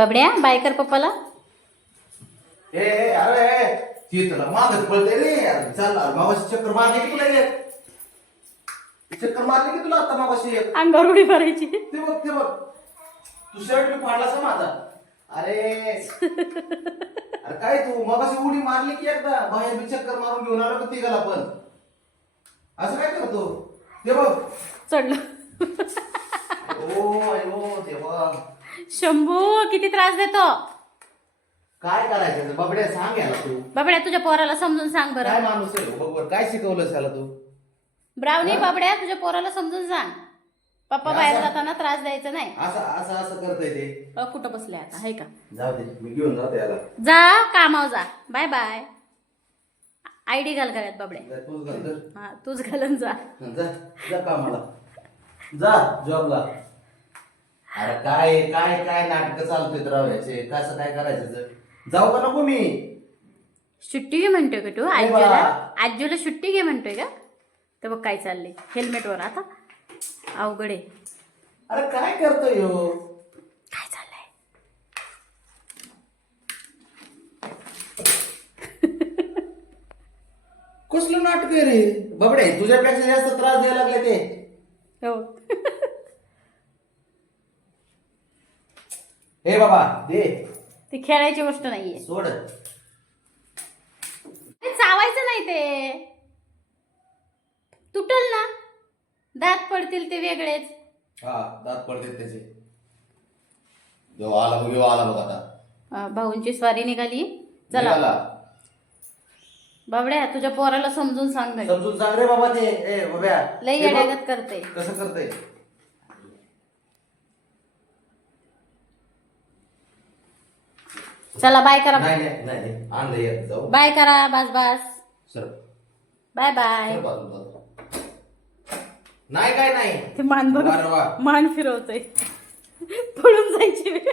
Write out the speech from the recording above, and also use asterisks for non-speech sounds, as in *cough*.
बबड्या bye कर पप्पाला. ए अरे ती तुला मागच पळते रे. चल मागाशी चक्कर मारली की तुला एक? चक्कर मारली की तुला आता मागाशी एक? अंगावर उडी मारायची. ते बघ ते बघ. तू शर्ट मी फाडलास ना माझा. अरे. अरे काय तू मगाशी उडी मारली की एकदा बाहेर मी चक्कर मारून घेऊन आलो का तिघाला पण? असं काय करतो? ते बघ. चढलं. ओ अयो देवा शंभू किती त्रास देतो? काय करायचं? बाबड्या सांग याला तू. बबड्या तुझ्या पोराला समजून सांग काय बरं माणूस आहे? काय शिकवलं त्याला तू? ब्राऊनी बबड्या तुझ्या पोराला समजून सांग. पप्पा बाहेर जाताना त्रास द्यायचा नाही. असं असं असं करतय ते. अ, कुठं बसले आता? आहे का? जाऊ दे मी घेऊन जातो याला. जा कामावर जा. Bye bye. आय डी घाल गळ्यात बबड्या. जा, तूच घाल तर. हा तूच घालून जा. जा जा कामाला. जा जॉबला. अरे काय काय काय नाटक चालते राहायचे कसं काय करायचं तर? जाऊ का नको मी? सुट्टी घे म्हणतोय का तू? आजूला. आजूला सुट्टी घे म्हणतोय का? तर बघ काय चाललंय. हेल्मेटवर आता. अवघड आहे. अरे काय करतोय ह्यो काय चाललंय? कसलं नाटक आहे रे? बाबडे तुझ्यापेक्षा जास्त त्रास द्यायला लागले ते. हो. *laughs* हे बाबा दे. ती खेळायची गोष्ट नाहीये. सोड. ते चावायचं नाही ते. तुटल ना. दात पडतील ते वेगळेच. हा दात पडते त्याचे. जो आला बघ आला बघ आता. अं, भाऊंची स्वारी निघाली. चला. निघाला. बाबड्या तुझ्या पोराला समजून सांग. समजून सांग रे बाबा ते. ए बाब्या लई हे बघ, करते. कसं करतय? चला बाय करा. नाही नाही नाही नाही. आणलं येत जाऊ. बाय करा बस बस. सर बाय बाय सर बाजूला जाऊ. नाही काय नाही. ते मान बघ. मान फिरवतोय. पळून जायची वेळ.